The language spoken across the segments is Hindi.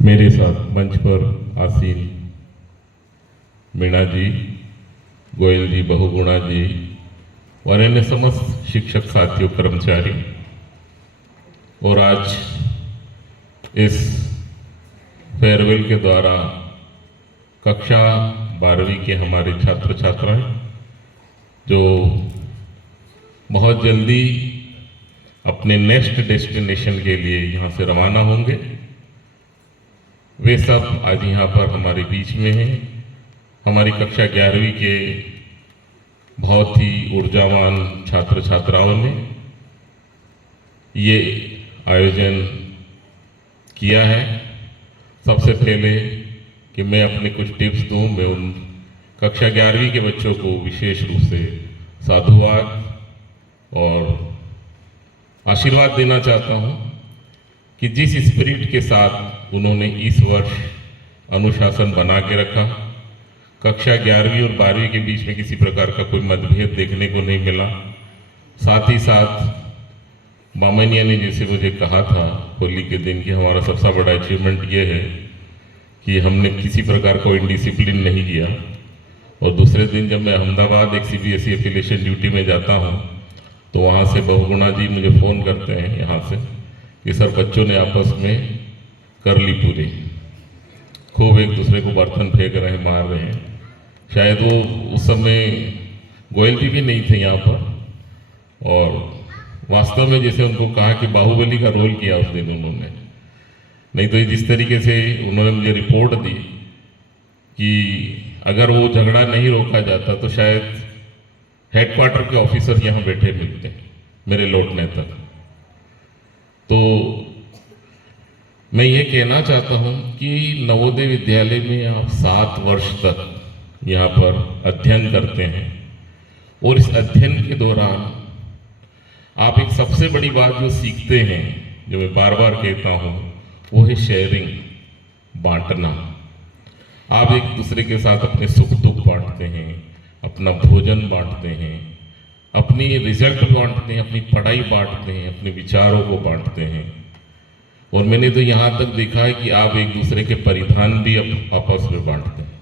मेरे साथ मंच पर आसीन मीणा जी, गोयल जी, बहुगुणा जी और अन्य समस्त शिक्षक साथियों, कर्मचारी, और आज इस फेयरवेल के द्वारा कक्षा 12वीं के हमारे छात्र छात्राएं जो बहुत जल्दी अपने नेक्स्ट डेस्टिनेशन के लिए यहाँ से रवाना होंगे, वे सब आज यहाँ पर हमारे बीच में हैं। हमारी कक्षा 11वीं के बहुत ही ऊर्जावान छात्र छात्राओं ने ये आयोजन किया है। सबसे पहले कि मैं अपने कुछ टिप्स दूं, मैं उन कक्षा 11वीं के बच्चों को विशेष रूप से साधुवाद और आशीर्वाद देना चाहता हूं कि जिस स्पिरिट के साथ उन्होंने इस वर्ष अनुशासन बना के रखा, कक्षा 11वीं और 12वीं के बीच में किसी प्रकार का कोई मतभेद देखने को नहीं मिला। साथ ही साथ बामनिया ने जैसे मुझे कहा था होली के दिन कि हमारा सबसे बड़ा अचीवमेंट ये है कि हमने किसी प्रकार को इनडिसिप्लिन नहीं किया। और दूसरे दिन जब मैं अहमदाबाद एक CBSE एफिलिएशन ड्यूटी में जाता हूँ तो वहाँ से बहुगुणा जी मुझे फ़ोन करते हैं यहाँ से कि सर बच्चों ने आपस में कर ली पूरी, खूब एक दूसरे को बर्तन फेंक रहे हैं, मार रहे हैं। शायद वो उस समय गोयल जी भी नहीं थे यहाँ पर, और वास्तव में जैसे उनको कहा कि बाहुबली का रोल किया उस दिन उन्होंने। नहीं तो जिस तरीके से उन्होंने मुझे रिपोर्ट दी कि अगर वो झगड़ा नहीं रोका जाता तो शायद हेडक्वार्टर के ऑफिसर यहाँ बैठे मिलते मेरे लौटने तक। तो मैं ये कहना चाहता हूँ कि नवोदय विद्यालय में आप 7 वर्ष तक यहाँ पर अध्ययन करते हैं, और इस अध्ययन के दौरान आप एक सबसे बड़ी बात जो सीखते हैं, जो मैं बार बार कहता हूँ, वो है शेयरिंग, बांटना। आप एक दूसरे के साथ अपने सुख दुख बांटते हैं, अपना भोजन बांटते हैं, अपनी रिजल्ट बांटते हैं, अपनी पढ़ाई बांटते हैं, अपने विचारों को बांटते हैं। और मैंने तो यहाँ तक देखा है कि आप एक दूसरे के परिधान भी आपस में बांटते हैं,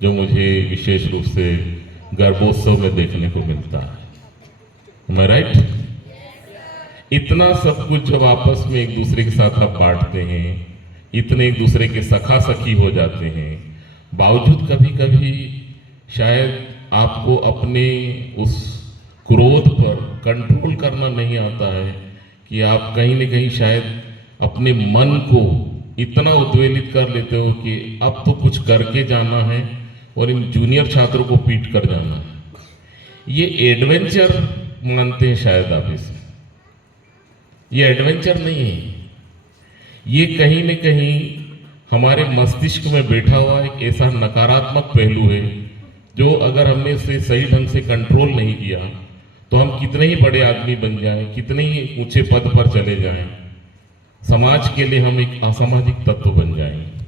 जो मुझे विशेष रूप से गर्भोत्सव में देखने को मिलता है। Am I right? इतना सब कुछ जब आपस में एक दूसरे के साथ आप बांटते हैं, इतने एक दूसरे के सखा सखी हो जाते हैं, बावजूद कभी कभी शायद आपको अपने उस क्रोध पर कंट्रोल करना नहीं आता है कि आप कहीं न कहीं शायद अपने मन को इतना उद्वेलित कर लेते हो कि अब तो कुछ करके जाना है और इन जूनियर छात्रों को पीट कर जाना है। ये एडवेंचर मानते हैं शायद आप इसे, ये एडवेंचर नहीं है। ये कहीं न कहीं हमारे मस्तिष्क में बैठा हुआ एक ऐसा नकारात्मक पहलू है जो अगर हमने उसे सही ढंग से कंट्रोल नहीं किया तो हम कितने ही बड़े आदमी बन जाएं, कितने ही ऊंचे पद पर चले जाएं, समाज के लिए हम एक असामाजिक तत्व बन जाएंगे।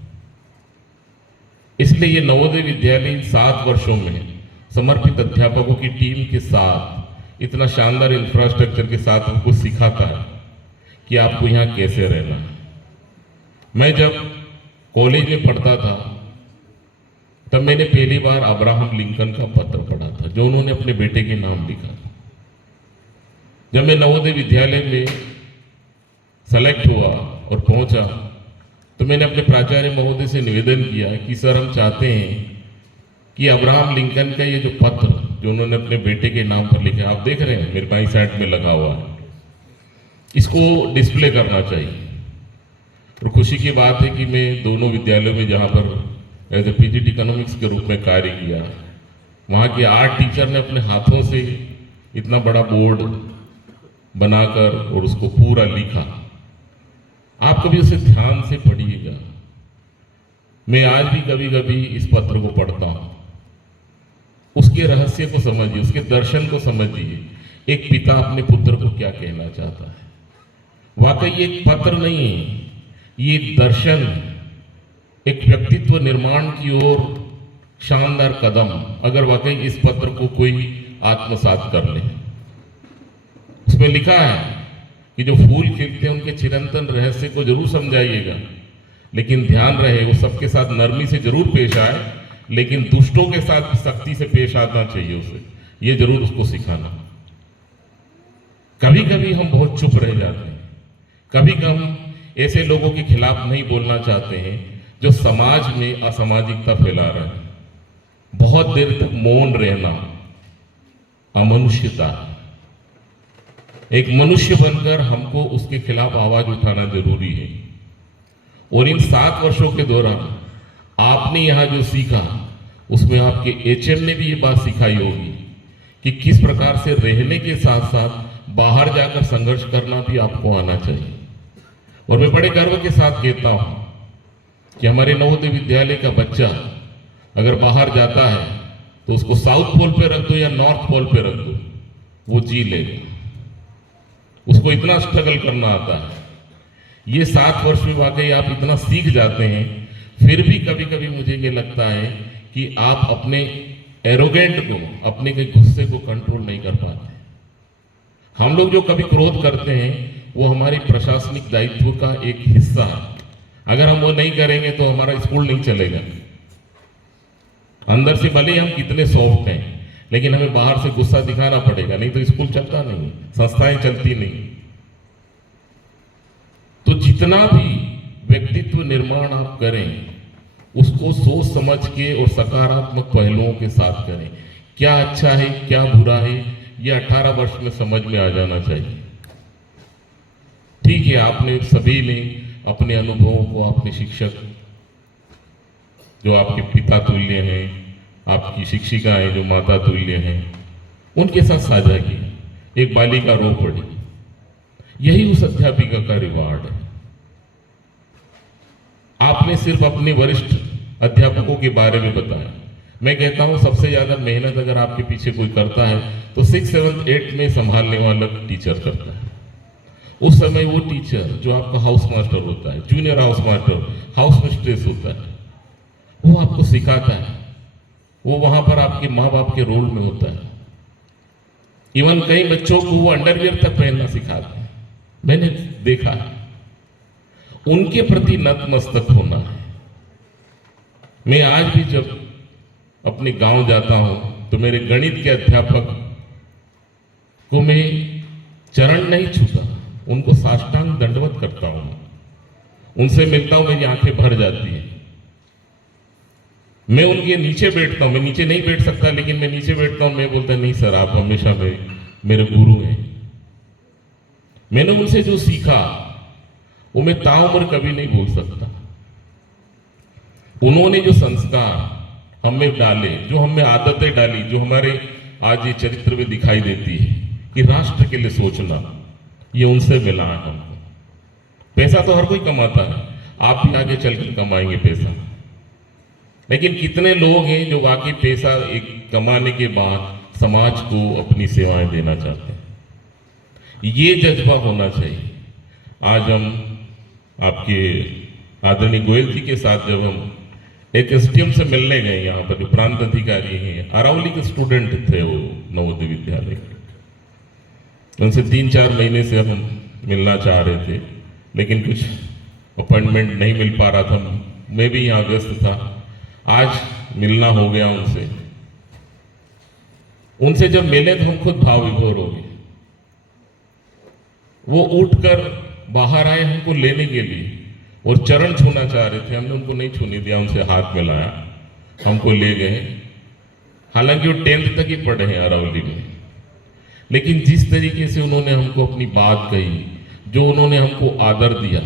इसलिए ये नवोदय विद्यालय 7 वर्षों में समर्पित अध्यापकों की टीम के साथ इतना शानदार इंफ्रास्ट्रक्चर के साथ हमको सिखाता है कि आपको यहाँ कैसे रहना है। मैं जब कॉलेज में पढ़ता था तब मैंने पहली बार अब्राहम लिंकन का पत्र पढ़ा था जो उन्होंने अपने बेटे के नाम लिखा था। जब मैं नवोदय विद्यालय में सेलेक्ट हुआ और पहुंचा तो मैंने अपने प्राचार्य महोदय से निवेदन किया कि सर हम चाहते हैं कि अब्राहम लिंकन का ये जो पत्र जो उन्होंने अपने बेटे के नाम पर लिखा है, आप देख रहे हैं मेरे बाईं साइड में लगा हुआ है, इसको डिस्प्ले करना चाहिए। और खुशी की बात है कि मैं दोनों विद्यालयों में जहाँ पर एज ए PGT इकोनॉमिक्स के रूप में कार्य किया, वहाँ के आर्ट टीचर ने अपने हाथों से इतना बड़ा बोर्ड बनाकर और उसको पूरा लिखा। आप कभी उसे ध्यान से पढ़िएगा। मैं आज भी कभी कभी इस पत्र को पढ़ता हूँ, उसके रहस्य को समझिए, उसके दर्शन को समझिए। एक पिता अपने पुत्र को क्या कहना चाहता है। वाकई ये एक पत्र नहीं है, ये एक दर्शन है, एक व्यक्तित्व निर्माण की ओर शानदार कदम। अगर वाकई इस पत्र को कोई आत्मसात कर ले, उसमें लिखा है कि जो फूल खिलते हैं उनके चिरंतन रहस्य को जरूर समझाइएगा। लेकिन ध्यान रहे वो सबके साथ नरमी से जरूर पेश आए, लेकिन दुष्टों के साथ सख्ती से पेश आना चाहिए उसे, ये जरूर उसको सिखाना। कभी कभी हम बहुत चुप रह जाते हैं, कभी हम ऐसे लोगों के खिलाफ नहीं बोलना चाहते हैं जो समाज में असामाजिकता फैला रहे हैं। बहुत देर तक मौन रहना अमनुष्यता है। एक मनुष्य बनकर हमको उसके खिलाफ आवाज उठाना जरूरी है। और इन 7 वर्षों के दौरान आपने यहां जो सीखा, उसमें आपके एचएम ने भी ये बात सिखाई होगी कि किस प्रकार से रहने के साथ साथ बाहर जाकर संघर्ष करना भी आपको आना चाहिए। और मैं बड़े गर्व के साथ कहता हूं कि हमारे नवोदय विद्यालय का बच्चा अगर बाहर जाता है तो उसको साउथ पोल पे रख दो या नॉर्थ पोल पे रख दो, वो जी लेगा। उसको इतना स्ट्रगल करना आता है। ये 7 वर्ष में वाकई आप इतना सीख जाते हैं। फिर भी कभी कभी मुझे ये लगता है कि आप अपने एरोगेंट को, अपने के गुस्से को कंट्रोल नहीं कर पाते। हम लोग जो कभी क्रोध करते हैं वो हमारी प्रशासनिक दायित्व का एक हिस्सा है। अगर हम वो नहीं करेंगे तो हमारा स्कूल नहीं चलेगा। अंदर से भले हम कितने सॉफ्ट हैं, लेकिन हमें बाहर से गुस्सा दिखाना पड़ेगा, नहीं तो स्कूल चलता नहीं, संस्थाएं चलती नहीं। तो जितना भी व्यक्तित्व निर्माण आप करें उसको सोच समझ के और सकारात्मक पहलुओं के साथ करें। क्या अच्छा है क्या बुरा है ये 18 वर्ष में समझ में आ जाना चाहिए। ठीक है, आपने सभी ने अपने अनुभवों को, अपने शिक्षक जो आपके पिता तुल्य हैं, आपकी शिक्षिकाएं जो माता तुल्य हैं, उनके साथ साझा किया। एक बालिका रो पड़ी, यही उस अध्यापिका का रिवार्ड है। आपने सिर्फ अपने वरिष्ठ अध्यापकों के बारे में बताया। मैं कहता हूं सबसे ज्यादा मेहनत अगर आपके पीछे कोई करता है तो 6, 7, 8 में संभालने वाला टीचर करता है। उस समय वो टीचर जो आपका हाउस मास्टर होता है, junior house master, house mistress होता है, वो आपको सिखाता है। वो वहां पर आपके माँ बाप के रोल में होता है। इवन कई बच्चों को वो अंडरवियर तक पहनना सिखाते हैं, मैंने देखा है। उनके प्रति नतमस्तक होना है। मैं आज भी जब अपने गांव जाता हूं तो मेरे गणित के अध्यापक को मैं चरण नहीं छूता, उनको साष्टांग दंडवत करता हूं। उनसे मिलता हूं, मेरी आंखें भर जाती हैं। मैं उनके नीचे बैठता हूं, मैं नीचे नहीं बैठ सकता लेकिन मैं नीचे बैठता हूं। मैं बोलता नहीं सर, आप हमेशा मेरे गुरु हैं। मैंने उनसे जो सीखा वो मैं ताउम्र कभी नहीं भूल सकता। उन्होंने जो संस्कार हमें डाले, जो हमें आदतें डाली, जो हमारे आज ये चरित्र में दिखाई देती है कि राष्ट्र के लिए सोचना, ये उनसे मिला है हमको। पैसा तो हर कोई कमाता है, आप भी आगे चलकर कमाएंगे पैसा, लेकिन कितने लोग हैं जो वाकई पैसा एक कमाने के बाद समाज को अपनी सेवाएं देना चाहते हैं। ये जज्बा होना चाहिए। आज हम आपके आदरणीय गोयल जी के साथ जब हम एक एसडीएम से मिलने गए, यहाँ पर जो प्रांत अधिकारी हैं, अरावली के स्टूडेंट थे वो नवोदय विद्यालय के। उनसे 3-4 महीने से हम मिलना चाह रहे थे, लेकिन कुछ अपॉइंटमेंट नहीं मिल पा रहा था। मैं भी यहाँ व्यस्त था। आज मिलना हो गया उनसे। उनसे जब मिले तो हम खुद भाव विभोर हो गए। वो उठकर बाहर आए हमको लेने के लिए और चरण छूना चाह रहे थे। हमने उनको नहीं छूने दिया, उनसे हाथ मिलाया, हमको ले गए। हालांकि वो 10th तक ही पढ़े हैं अरावली में, लेकिन जिस तरीके से उन्होंने हमको अपनी बात कही, जो उन्होंने हमको आदर दिया,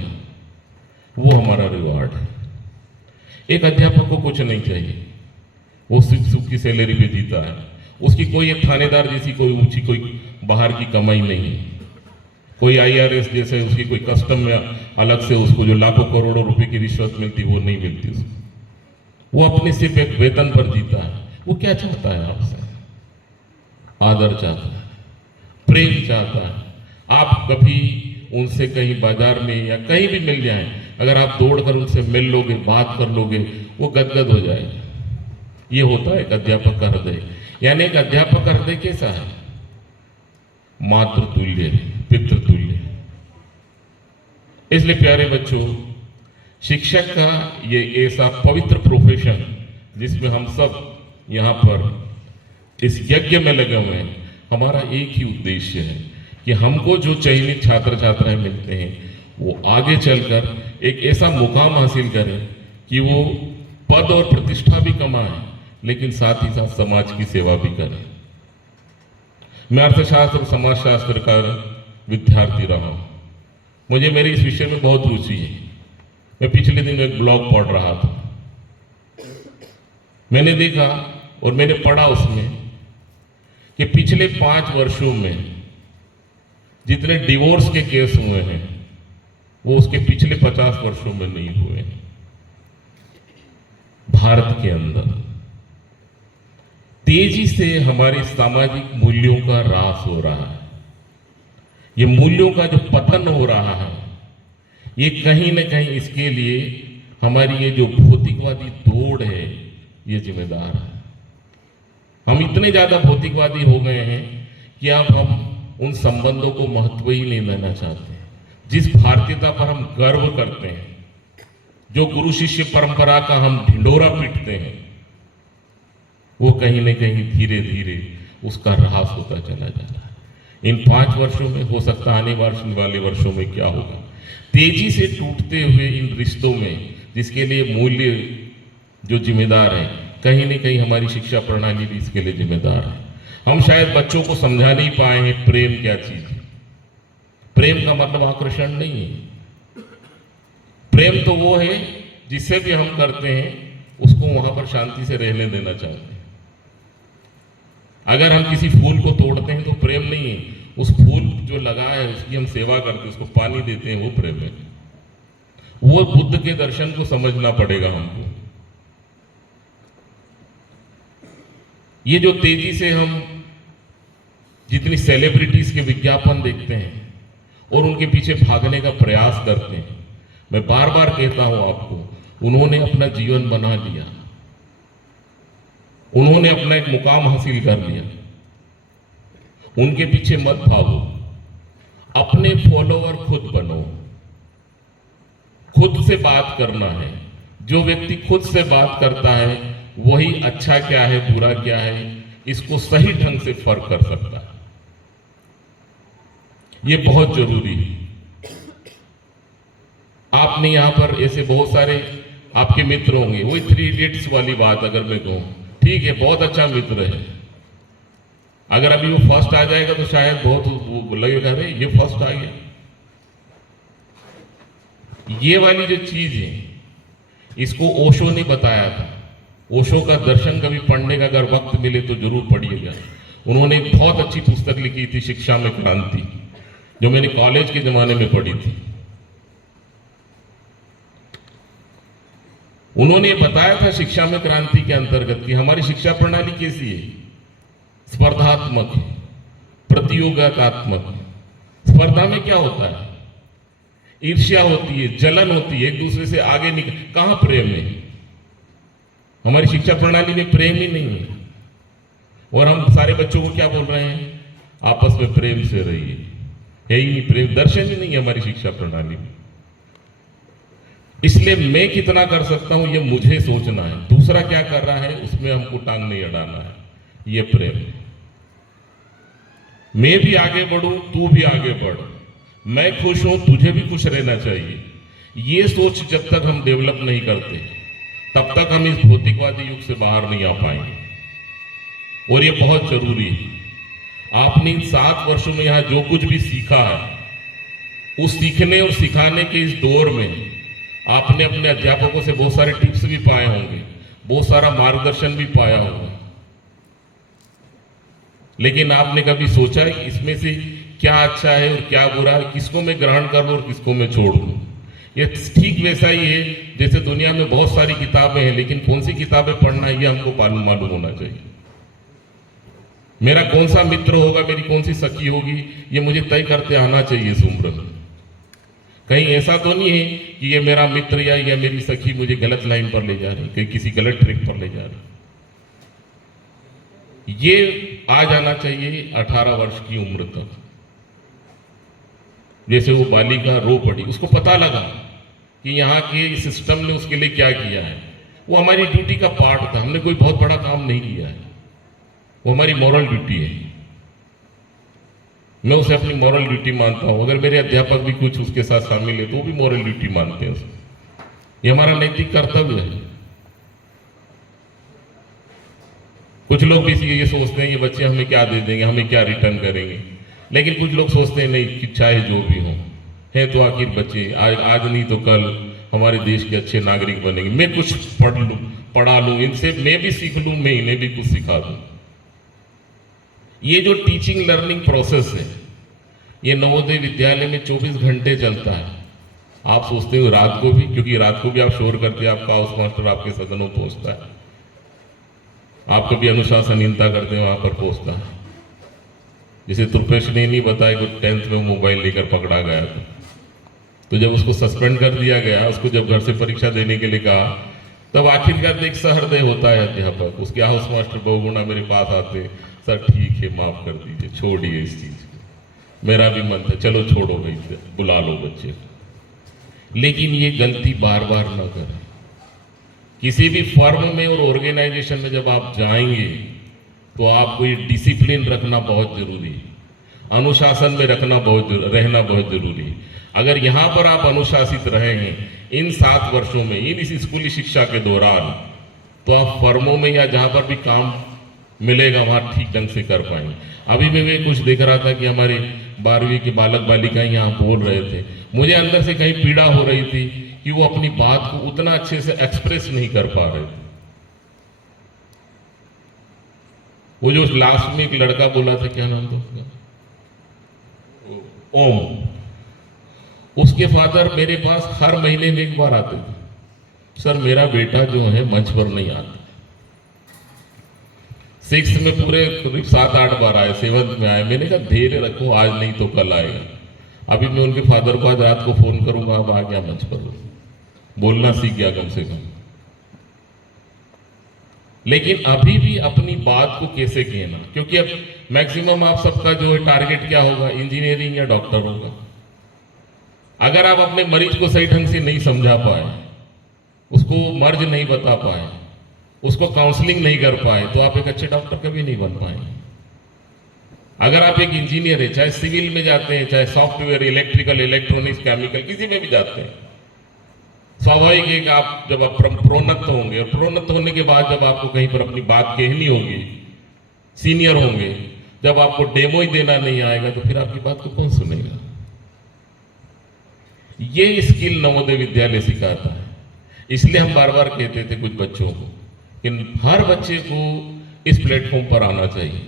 वो हमारा रिवार्ड है। एक अध्यापक को कुछ नहीं चाहिए, वो सुख की सैलरी पे जीता है। उसकी कोई एक थानेदार जैसी कोई ऊंची कोई बाहर की कमाई नहीं है, कोई IRS जैसे उसकी कोई कस्टम में अलग से उसको जो लाखों करोड़ों रुपए की रिश्वत मिलती वो नहीं मिलती उसको। वो अपने सिर्फ एक वेतन पर जीता है। वो क्या चाहता है आपसे? आदर चाहता है, प्रेम चाहता है। आप कभी उनसे कहीं बाजार में या कहीं भी मिल जाएं, अगर आप दौड़कर उनसे मिल लोगे, बात कर लोगे, वो गदगद हो जाएगा। ये होता है एक अध्यापक का हृदय। यानी एक अध्यापक का हृदय कैसा है? मातृतुल्य, पितृतुल्य। इसलिए प्यारे बच्चों, शिक्षक का ये ऐसा पवित्र प्रोफेशन जिसमें हम सब यहाँ पर इस यज्ञ में लगे हुए हैं, हमारा एक ही उद्देश्य है कि हमको जो चयनित छात्र छात्राएं मिलते हैं वो आगे चलकर एक ऐसा मुकाम हासिल करें कि वो पद और प्रतिष्ठा भी कमाएं, लेकिन साथ ही साथ समाज की सेवा भी करें। मैं अर्थशास्त्र और समाजशास्त्र का विद्यार्थी रहा हूं। मुझे मेरे इस विषय में बहुत रुचि है। मैं पिछले दिन एक ब्लॉग पढ़ रहा था। मैंने देखा और मैंने पढ़ा उसमें कि पिछले 5 वर्षों में जितने डिवोर्स के केस हुए हैं वो उसके पिछले 50 वर्षों में नहीं हुए हैं। भारत के अंदर तेजी से हमारे सामाजिक मूल्यों का ह्रास हो रहा है। ये मूल्यों का जो पतन हो रहा है, ये कहीं न कहीं इसके लिए हमारी ये जो भौतिकवादी दौड़ है ये जिम्मेदार है। हम इतने ज्यादा भौतिकवादी हो गए हैं कि अब हम उन संबंधों को महत्व ही नहीं देना चाहते। जिस भारतीयता पर हम गर्व करते हैं, जो गुरु शिष्य परंपरा का हम ढिंढोरा पीटते हैं, वो कहीं न कहीं धीरे धीरे उसका ह्रास होता चला जा रहा है। इन 5 वर्षों में हो सकता आने वाले वर्षों में क्या होगा। तेजी से टूटते हुए इन रिश्तों में जिसके लिए मूल्य जो जिम्मेदार है, कहीं न कहीं हमारी शिक्षा प्रणाली भी इसके लिए जिम्मेदार है। हम शायद बच्चों को समझा नहीं पाए हैं प्रेम क्या चीज है। प्रेम का मतलब आकर्षण नहीं है। प्रेम तो वो है जिससे भी हम करते हैं उसको वहां पर शांति से रहने देना चाहते हैं। अगर हम किसी फूल को तोड़ते हैं तो प्रेम नहीं है। उस फूल जो लगा है उसकी हम सेवा करते हैं, उसको पानी देते हैं, वो प्रेम है। वो बुद्ध के दर्शन को समझना पड़ेगा हमको। ये जो तेजी से हम जितनी सेलिब्रिटीज के विज्ञापन देखते हैं और उनके पीछे भागने का प्रयास करते हैं, मैं बार बार कहता हूं आपको, उन्होंने अपना जीवन बना लिया, उन्होंने अपना एक मुकाम हासिल कर लिया। उनके पीछे मत भागो, अपने फॉलोअर खुद बनो। खुद से बात करना है। जो व्यक्ति खुद से बात करता है वही अच्छा क्या है बुरा क्या है इसको सही ढंग से फर्क कर सकता है। ये बहुत जरूरी है। आपने यहां पर ऐसे बहुत सारे आपके मित्र होंगे, वही 3 इडियट्स वाली बात अगर मैं कहूं, ठीक है बहुत अच्छा मित्र है, अगर अभी वो फर्स्ट आ जाएगा तो शायद बहुत लगेगा अरे ये फर्स्ट आ गया। ये वाली जो चीज है इसको ओशो ने बताया था। ओशो का दर्शन कभी पढ़ने का अगर वक्त मिले तो जरूर पढ़िएगा। उन्होंने एक बहुत अच्छी पुस्तक लिखी थी शिक्षा में क्रांति, जो मैंने कॉलेज के जमाने में पढ़ी थी। उन्होंने बताया था शिक्षा में क्रांति के अंतर्गत कि हमारी शिक्षा प्रणाली कैसी है, स्पर्धात्मक, प्रतियोगितात्मक। स्पर्धा में क्या होता है, ईर्ष्या होती है, जलन होती है, एक दूसरे से आगे निकल। कहां प्रेम है? हमारी शिक्षा प्रणाली में प्रेम ही नहीं है। और हम सारे बच्चों को क्या बोल रहे हैं, आपस में प्रेम से रहिए। है ही नहीं, प्रेम दर्शन ही नहीं है हमारी शिक्षा प्रणाली में। इसलिए मैं कितना कर सकता हूं ये मुझे सोचना है, दूसरा क्या कर रहा है उसमें हमको टांग नहीं अड़ाना है। ये प्रेम है। मैं भी आगे बढ़ूं, तू भी आगे बढ़, मैं खुश हूं, तुझे भी खुश रहना चाहिए। ये सोच जब तक हम डेवलप नहीं करते तब तक हम इस भौतिकवादी युग से बाहर नहीं आ पाएंगे। और ये बहुत जरूरी है। आपने इन 7 वर्षों में यहां जो कुछ भी सीखा है, उस सीखने और सिखाने के इस दौर में आपने अपने अध्यापकों से बहुत सारे टिप्स भी पाए होंगे, बहुत सारा मार्गदर्शन भी पाया होगा। लेकिन आपने कभी सोचा है कि इसमें से क्या अच्छा है और क्या बुरा है, किसको मैं ग्रहण कर लूं और किसको मैं छोड़ दूं? ये ठीक वैसा ही है जैसे दुनिया में बहुत सारी किताबें हैं, लेकिन कौन सी किताबें पढ़ना है ये हमको मालूम होना चाहिए। मेरा कौन सा मित्र होगा, मेरी कौन सी सखी होगी, ये मुझे तय करते आना चाहिए इस उम्र में। कहीं ऐसा तो नहीं है कि ये मेरा मित्र या ये मेरी सखी मुझे गलत लाइन पर ले जा रही, कहीं किसी गलत ट्रिक पर ले जा रही। ये आ जाना चाहिए 18 वर्ष की उम्र तक। जैसे वो बालिका रो पड़ी, उसको पता लगा कि यहाँ के सिस्टम ने उसके लिए क्या किया है। वो हमारी ड्यूटी का पार्ट था, हमने कोई बहुत बड़ा काम नहीं किया है, वो हमारी मॉरल ड्यूटी है। मैं उसे अपनी मॉरल ड्यूटी मानता हूं। अगर मेरे अध्यापक भी कुछ उसके साथ शामिल है तो वो भी मॉरल ड्यूटी मानते हैं उसे। ये हमारा नैतिक कर्तव्य है। कुछ लोग भी ये सोचते हैं ये बच्चे हमें क्या दे देंगे, हमें क्या रिटर्न करेंगे, लेकिन कुछ लोग सोचते हैं नहीं कि चाहे जो भी हो है तो आखिर बच्चे आज नहीं तो कल हमारे देश के अच्छे नागरिक बनेंगे। मैं कुछ पढ़ा लूं इनसे, मैं भी सीख लूं, मैं इन्हें भी कुछ सिखा दूं। ये जो टीचिंग लर्निंग प्रोसेस है ये नवोदय विद्यालय में 24 घंटे चलता है। आप सोचते हो रात को भी, क्योंकि रात को भी आप शोर करते हैं, आपका हाउस मास्टर आपके सदनों पहुंचता है, आप कभी अनुशासनहीनता करते हैं वहां पर पहुंचता है। जिसे तुर्पेश ने नहीं बताया कि 10th में मोबाइल लेकर पकड़ा गया था, तो जब उसको सस्पेंड कर दिया गया, उसको जब घर से परीक्षा देने के लिए कहा, तब आखिरकार एक सहृदय होता है अध्यापक, उसके हाउस मास्टर बहुगुणा मेरे पास आते, सर ठीक है माफ कर दीजिए, छोड़िए इस चीज को। मेरा भी मन था चलो छोड़ो भाई, बुला लो बच्चे को। लेकिन ये गलती बार बार न करें। किसी भी फर्म में और ऑर्गेनाइजेशन में जब आप जाएंगे तो आपको ये डिसिप्लिन रखना बहुत जरूरी है, अनुशासन में रहना बहुत जरूरी है। अगर यहाँ पर आप अनुशासित रहे हैं इन 7 वर्षों में, इन इस स्कूली शिक्षा के दौरान, तो आप फर्मों में या जहाँ पर भी काम मिलेगा वहाँ ठीक ढंग से कर पाएंगे। अभी मैं कुछ देख रहा था कि हमारे 12वीं के बालक बालिकाएं यहाँ बोल रहे थे, मुझे अंदर से कहीं पीड़ा हो रही थी कि वो अपनी बात को उतना अच्छे से एक्सप्रेस नहीं कर पा रहे थे। वो जो लास्ट में एक लड़का बोला था, क्या नाम था उसका, ओम, उसके फादर मेरे पास हर महीने में एक बार आते थे, सर मेरा बेटा जो है मंच पर नहीं आता। 6th में पूरे करीब 7-8 बार आए, 7th में आए। मैंने कहा धैर्य रखो, आज नहीं तो कल आएगा। अभी मैं उनके फादर को आज रात को फोन करूंगा, अब आ गया मंच पर, बोलना सीख गया कम से कम। लेकिन अभी भी अपनी बात को कैसे कहना, क्योंकि अब मैक्सिमम आप सबका जो है टारगेट क्या होगा, इंजीनियरिंग या डॉक्टर होगा। अगर आप अपने मरीज को सही ढंग से नहीं समझा पाए, उसको मर्ज नहीं बता पाए, उसको काउंसलिंग नहीं कर पाए, तो आप एक अच्छे डॉक्टर कभी नहीं बन पाएंगे। अगर आप एक इंजीनियर है, चाहे सिविल में जाते हैं, चाहे सॉफ्टवेयर, इलेक्ट्रिकल, इलेक्ट्रॉनिक्स, केमिकल, किसी में भी जाते हैं, स्वाभाविक है कि आप जब आप प्रोन्नत होंगे, और प्रोन्नत होने के बाद जब आपको कहीं पर अपनी बात कहनी होगी, सीनियर होंगे, जब आपको डेमो ही देना नहीं आएगा तो फिर आपकी बात को कौन सुनेगा। ये स्किल नवोदय विद्यालय सिखाता है। इसलिए हम बार बार कहते थे कुछ बच्चों को कि हर बच्चे को इस प्लेटफॉर्म पर आना चाहिए,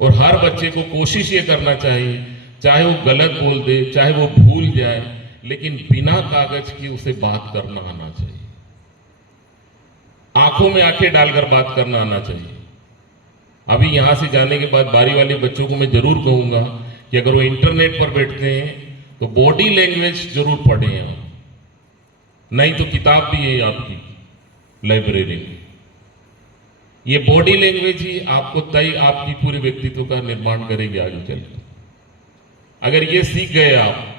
और हर बच्चे को कोशिश ये करना चाहिए, चाहे वो गलत बोल दे, चाहे वो भूल जाए, लेकिन बिना कागज की उसे बात करना आना चाहिए, आंखों में आंखें डालकर बात करना आना चाहिए। अभी यहां से जाने के बाद बारी वाले बच्चों को मैं जरूर कहूंगा कि अगर वो इंटरनेट पर बैठते हैं तो बॉडी लैंग्वेज जरूर पढ़ें आप, नहीं तो किताब भी है आपकी लाइब्रेरी में। ये बॉडी लैंग्वेज ही आपको आपकी पूरे व्यक्तित्व का निर्माण करेगी आगे चलकर। अगर ये सीख गए आप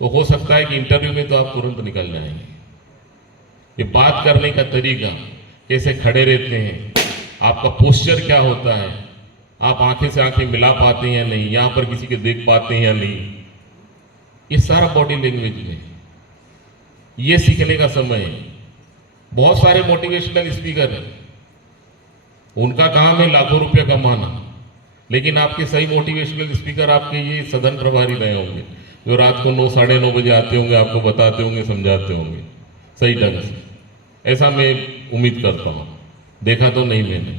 तो हो सकता है कि इंटरव्यू में तो आप तुरंत निकल जाएंगे। ये बात करने का तरीका, कैसे खड़े रहते हैं, आपका पोस्चर क्या होता है, आप आंखें से आंखें मिला पाते हैं या नहीं, यहां पर किसी के देख पाते हैं या नहीं, ये सारा बॉडी लैंग्वेज में ये सीखने का समय है। बहुत सारे मोटिवेशनल स्पीकर हैं, उनका काम है लाखों रुपया कमाना, लेकिन आपके सही मोटिवेशनल स्पीकर आपके ये सदन प्रभारी रहे होंगे, जो रात को 9 साढ़े 9 बजे आते होंगे, आपको बताते होंगे, समझाते होंगे सही ढंग से। ऐसा मैं उम्मीद करता हूं, देखा तो नहीं मैंने।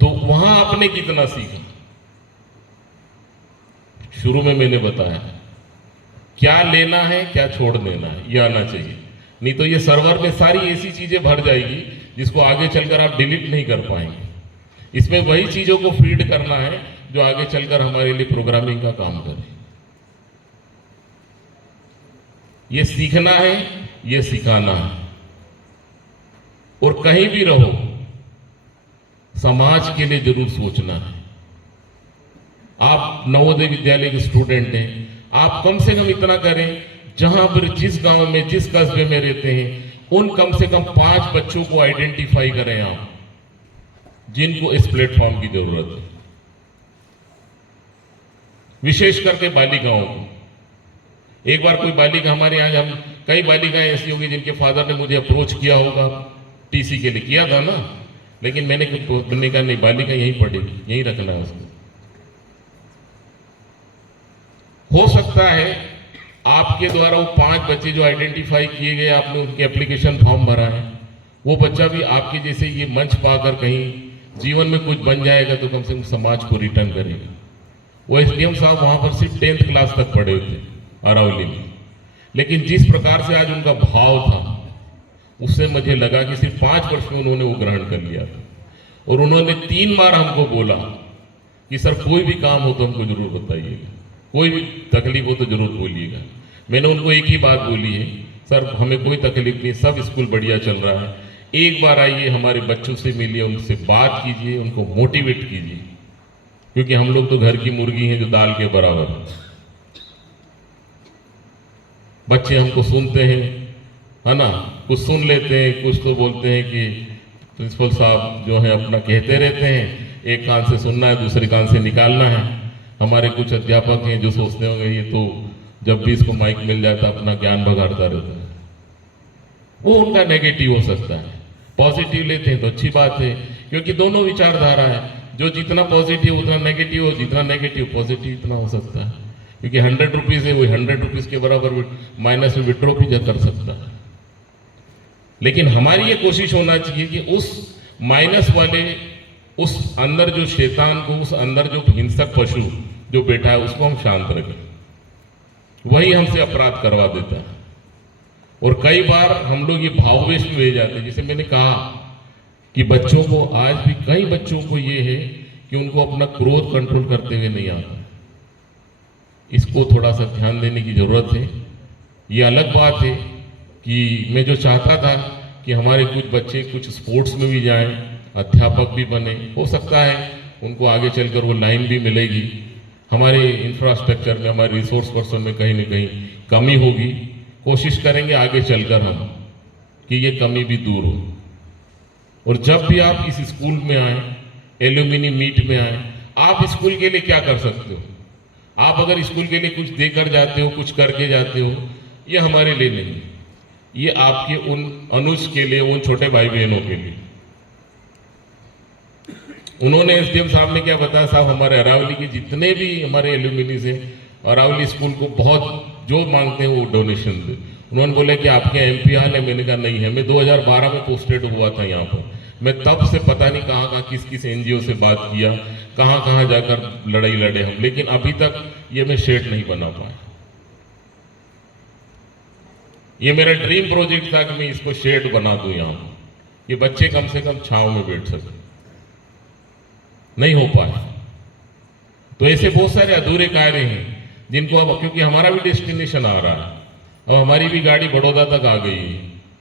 तो वहां आपने कितना सीखा, शुरू में मैंने बताया क्या लेना है क्या छोड़ देना है, ये आना चाहिए। नहीं तो ये सर्वर में सारी ऐसी चीजें भर जाएगी जिसको आगे चलकर आप डिलीट नहीं कर पाएंगे। इसमें वही चीजों को फीड करना है जो आगे चलकर हमारे लिए प्रोग्रामिंग का काम करे। ये सीखना है, ये सिखाना है। और कहीं भी रहो समाज के लिए जरूर सोचना है। आप नवोदय विद्यालय के स्टूडेंट हैं, आप कम से कम इतना करें, जहां पर जिस गांव में जिस कस्बे में रहते हैं उन कम से कम 5 बच्चों को आइडेंटिफाई करें आप, जिनको इस प्लेटफॉर्म की जरूरत है, विशेष करके बालिकाओं को। एक बार कोई बालिका हमारे यहाँ, हम कई बालिकाएं ऐसी होंगी जिनके फादर ने मुझे अप्रोच किया होगा टीसी के लिए, किया था ना, लेकिन मैंने कहा नहीं, बालिका यहीं पढ़ेगी, यहीं रखना है उसको। हो सकता है आपके द्वारा वो 5 बच्चे जो आइडेंटिफाई किए गए, आपने उनके एप्लीकेशन फॉर्म भरा है, वो बच्चा भी आपके जैसे ये मंच पाकर कहीं जीवन में कुछ बन जाएगा तो कम से कम समाज को रिटर्न करेगा। वो एसडीएम साहब वहां पर सिर्फ 10th क्लास तक पढ़े हुए थे अरावली में, लेकिन जिस प्रकार से आज उनका भाव था, उससे मुझे लगा कि सिर्फ 5 वर्ष में उन्होंने वो ग्रहण कर लिया था। और उन्होंने 3 बार हमको बोला कि सर कोई भी काम हो तो हमको जरूर बताइएगा, कोई भी तकलीफ हो तो जरूर बोलिएगा। मैंने उनको एक ही बात बोली है, सर हमें कोई तकलीफ नहीं, सब स्कूल बढ़िया चल रहा है, एक बार आइए हमारे बच्चों से मिलिए, उनसे बात कीजिए, उनको मोटिवेट कीजिए, क्योंकि हम लोग तो घर की मुर्गी हैं जो दाल के बराबर है। बच्चे हमको सुनते हैं, है ना, कुछ सुन लेते हैं, कुछ तो बोलते हैं कि प्रिंसिपल साहब जो है अपना कहते रहते हैं, एक कान से सुनना है दूसरे कान से निकालना है। हमारे कुछ अध्यापक हैं जो सोचते होंगे ये तो जब भी इसको माइक मिल जाता अपना ज्ञान बघाड़ता रहता है, वो उनका नेगेटिव हो सकता है। पॉजिटिव लेते हैं तो अच्छी बात है, क्योंकि दोनों विचारधारा है, जो जितना पॉजिटिव उतना नेगेटिव हो, जितना नेगेटिव पॉजिटिव इतना हो सकता है, क्योंकि 100 रुपीज़ है, वो 100 रुपीज़ के बराबर माइनस में विड्रॉ भी कर सकता है। लेकिन हमारी ये कोशिश होना चाहिए कि उस माइनस वाले, उस अंदर जो शैतान को, उस अंदर जो हिंसक पशु जो बैठा है, उसको हम शांत रखें। वही हमसे अपराध करवा देता है। और कई बार हम लोग ये भाववेश में ले जाते हैं। जैसे मैंने कहा कि बच्चों को, आज भी कई बच्चों को ये है कि उनको अपना क्रोध कंट्रोल करते हुए नहीं आता। इसको थोड़ा सा ध्यान देने की जरूरत है। ये अलग बात है कि मैं जो चाहता था कि हमारे कुछ बच्चे कुछ स्पोर्ट्स में भी जाएं, अध्यापक भी बने, हो सकता है उनको आगे चलकर वो लाइन भी मिलेगी। हमारे इंफ्रास्ट्रक्चर में, हमारे रिसोर्स पर्सन में कहीं ना कहीं कमी होगी। कोशिश करेंगे आगे चलकर हम कि ये कमी भी दूर हो। और जब भी आप इस स्कूल में आए, एल्यूमिनी मीट में आए, आप स्कूल के लिए क्या कर सकते हो? आप अगर स्कूल के लिए कुछ देकर जाते हो, कुछ करके जाते हो, ये हमारे लिए नहीं, ये आपके उन अनुज के लिए, उन छोटे भाई बहनों के लिए। उन्होंने एसडीएम साहब ने क्या बताया, साहब हमारे अरावली के जितने भी हमारे एल्यूमिनी से अरावली स्कूल को बहुत जो मांगते हैं वो डोनेशन दे। उन्होंने बोले कि आपके एमपी हाल है? मैंने कहा नहीं है, मैं 2012 में पोस्टेड हुआ था यहाँ पर। मैं तब से पता नहीं कहाँ कहाँ किस किस एनजीओ से बात किया, कहाँ कहाँ जाकर लड़ाई लड़े हम, लेकिन अभी तक ये मैं शेड नहीं बना पाया। ये मेरा ड्रीम प्रोजेक्ट था कि मैं इसको शेड बना दूं यहाँ, ये बच्चे कम से कम छांव में बैठ सके, नहीं हो पाया। तो ऐसे बहुत सारे अधूरे कार्य हैं जिनको अब, क्योंकि हमारा भी डेस्टिनेशन आ रहा है, अब हमारी भी गाड़ी बड़ौदा तक आ गई है,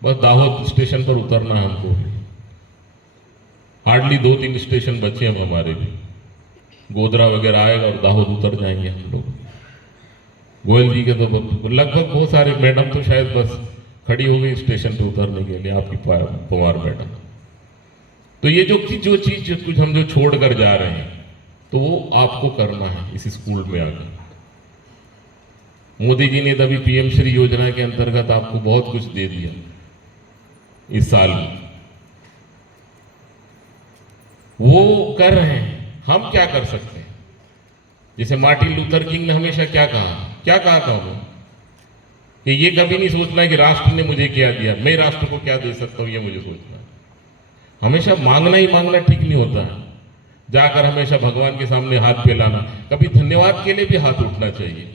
बस दाहोद स्टेशन पर उतरना है हमको। हार्डली 2-3 स्टेशन बचे हैं हमारे भी, गोधरा वगैरह आएगा और दाहोद उतर जाएंगे हम लोग। गोयल जी के तो लगभग बहुत सारे मैडम तो शायद बस खड़ी हो गई स्टेशन पे उतरने के लिए, आपकी पवार मैडम। तो ये जो चीज कुछ हम जो छोड़ कर जा रहे हैं, तो वो आपको करना है इस स्कूल में आकर। मोदी जी ने तभी पीएम श्री योजना के अंतर्गत आपको बहुत कुछ दे दिया इस साल में, वो कर रहे हैं। हम क्या कर सकते हैं? जैसे मार्टिन लूथर किंग ने हमेशा क्या कहा था वो, कि ये कभी नहीं सोचना है कि राष्ट्र ने मुझे क्या दिया, मैं राष्ट्र को क्या दे सकता हूं, ये मुझे सोचना है। हमेशा मांगना ही मांगना ठीक नहीं होता है, जाकर हमेशा भगवान के सामने हाथ फैलाना। कभी धन्यवाद के लिए भी हाथ उठना चाहिए,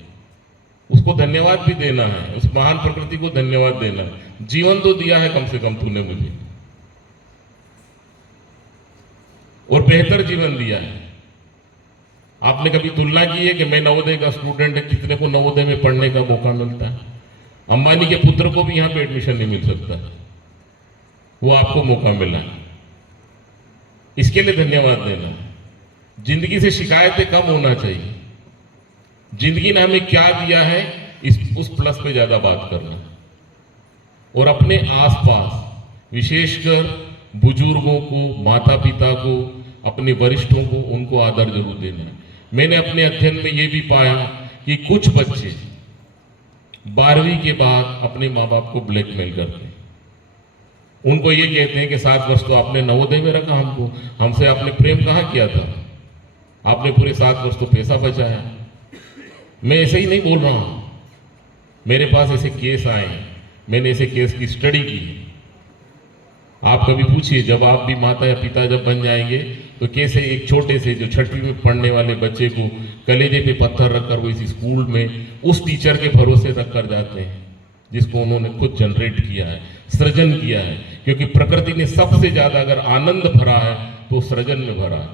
उसको धन्यवाद भी देना है, उस महान प्रकृति को धन्यवाद देना है। जीवन तो दिया है कम से कम तूने मुझे, और बेहतर जीवन दिया है। आपने कभी तुलना की है कि मैं नवोदय का स्टूडेंट है, कितने को नवोदय में पढ़ने का मौका मिलता है? अंबानी के पुत्र को भी यहाँ पे एडमिशन नहीं मिल सकता, वो आपको मौका मिला है, इसके लिए धन्यवाद देना। जिंदगी से शिकायतें कम होना चाहिए, जिंदगी ने हमें क्या दिया है उस प्लस पे ज्यादा बात करना, और अपने आसपास विशेषकर बुजुर्गों को, माता पिता को, अपने वरिष्ठों को, उनको आदर जरूर देना है। मैंने अपने अध्ययन में ये भी पाया कि कुछ बच्चे 12वीं के बाद अपने माँ बाप को ब्लैकमेल करते हैं। उनको ये कहते हैं कि 7 वर्ष तो आपने नवोदय में रखा हमको, हमसे आपने प्रेम कहाँ किया था, आपने पूरे 7 वर्ष तो पैसा बचाया। मैं ऐसे ही नहीं बोल रहा हूं, मेरे पास ऐसे केस आए हैं, मैंने ऐसे केस की स्टडी की है। आप कभी पूछिए, जब आप भी माता या पिता जब बन जाएंगे तो कैसे एक छोटे से जो 6वीं में पढ़ने वाले बच्चे को कलेजे पे पत्थर रखकर वो इस स्कूल में उस टीचर के भरोसे रखकर जाते हैं जिसको उन्होंने खुद जनरेट किया है, सृजन किया है। क्योंकि प्रकृति ने सबसे ज्यादा अगर आनंद भरा है तो सृजन में भरा है,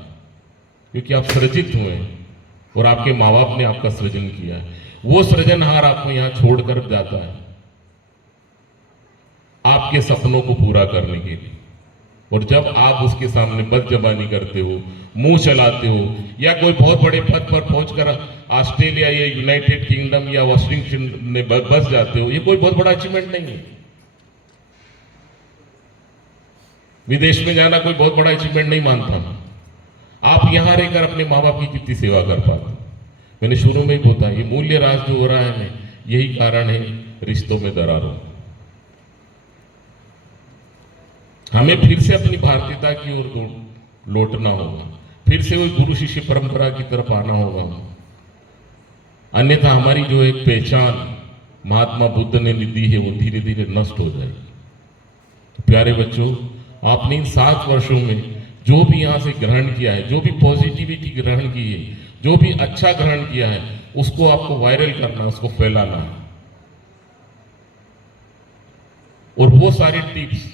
क्योंकि आप सृजित हुए हैं और आपके माँ बाप ने आपका सृजन किया है। वो सृजनहार आपको यहाँ छोड़कर जाता है आपके सपनों को पूरा करने के लिए, और जब आप उसके सामने बदजबानी करते हो, मुंह चलाते हो, या कोई बहुत बड़े पद पर पहुंचकर ऑस्ट्रेलिया या यूनाइटेड किंगडम या वाशिंगटन में बस जाते हो, ये कोई बहुत बड़ा अचीवमेंट नहीं है। विदेश में जाना कोई बहुत बड़ा अचीवमेंट नहीं मानता मैं। आप यहां रहकर अपने माँ बाप की कितनी सेवा कर पाते। मैंने शुरू में ही बोला, ये मूल्य राज जो हो रहा है, यही कारण है रिश्तों में दरारों। हमें फिर से अपनी भारतीयता की ओर लौटना होगा, फिर से वही गुरु शिष्य परंपरा की तरफ आना होगा, अन्यथा हमारी जो एक पहचान महात्मा बुद्ध ने दी है वो धीरे धीरे नष्ट हो जाएगी। तो प्यारे बच्चों, आपने इन 7 वर्षों में जो भी यहाँ से ग्रहण किया है, जो भी पॉजिटिविटी ग्रहण की है, जो भी अच्छा ग्रहण किया है, उसको आपको वायरल करना, उसको फैलाना है। और वो सारी टिप्स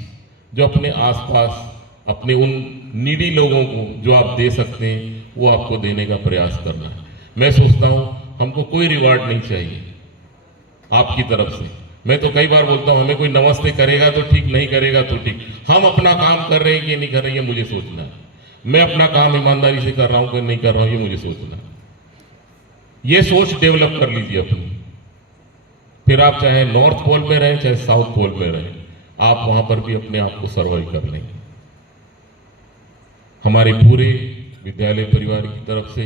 जो अपने आसपास अपने उन नीडी लोगों को जो आप दे सकते हैं, वो आपको देने का प्रयास करना है। मैं सोचता हूं हमको कोई रिवार्ड नहीं चाहिए आपकी तरफ से। मैं तो कई बार बोलता हूं, हमें कोई नमस्ते करेगा तो ठीक, नहीं करेगा तो ठीक, हम अपना काम कर रहे हैं कि नहीं कर रहे हैं मुझे सोचना है। मैं अपना काम ईमानदारी से कर रहा हूं कि नहीं कर रहा हूं, ये मुझे सोचना है। ये सोच डेवलप कर लीजिए अपनी, फिर आप चाहे नॉर्थ पोल में रहें चाहे साउथ पोल में रहें, आप वहां पर भी अपने आप को सर्वाइव कर लेंगे। हमारे पूरे विद्यालय परिवार की तरफ से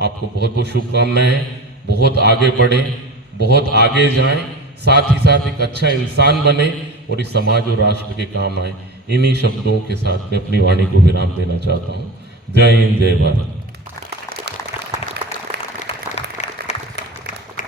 आपको बहुत बहुत शुभकामनाएं। बहुत आगे बढ़ें, बहुत आगे जाएं, साथ ही साथ एक अच्छा इंसान बने और इस समाज और राष्ट्र के काम आए। इन्हीं शब्दों के साथ मैं अपनी वाणी को विराम देना चाहता हूं। जय हिंद, जय भारत।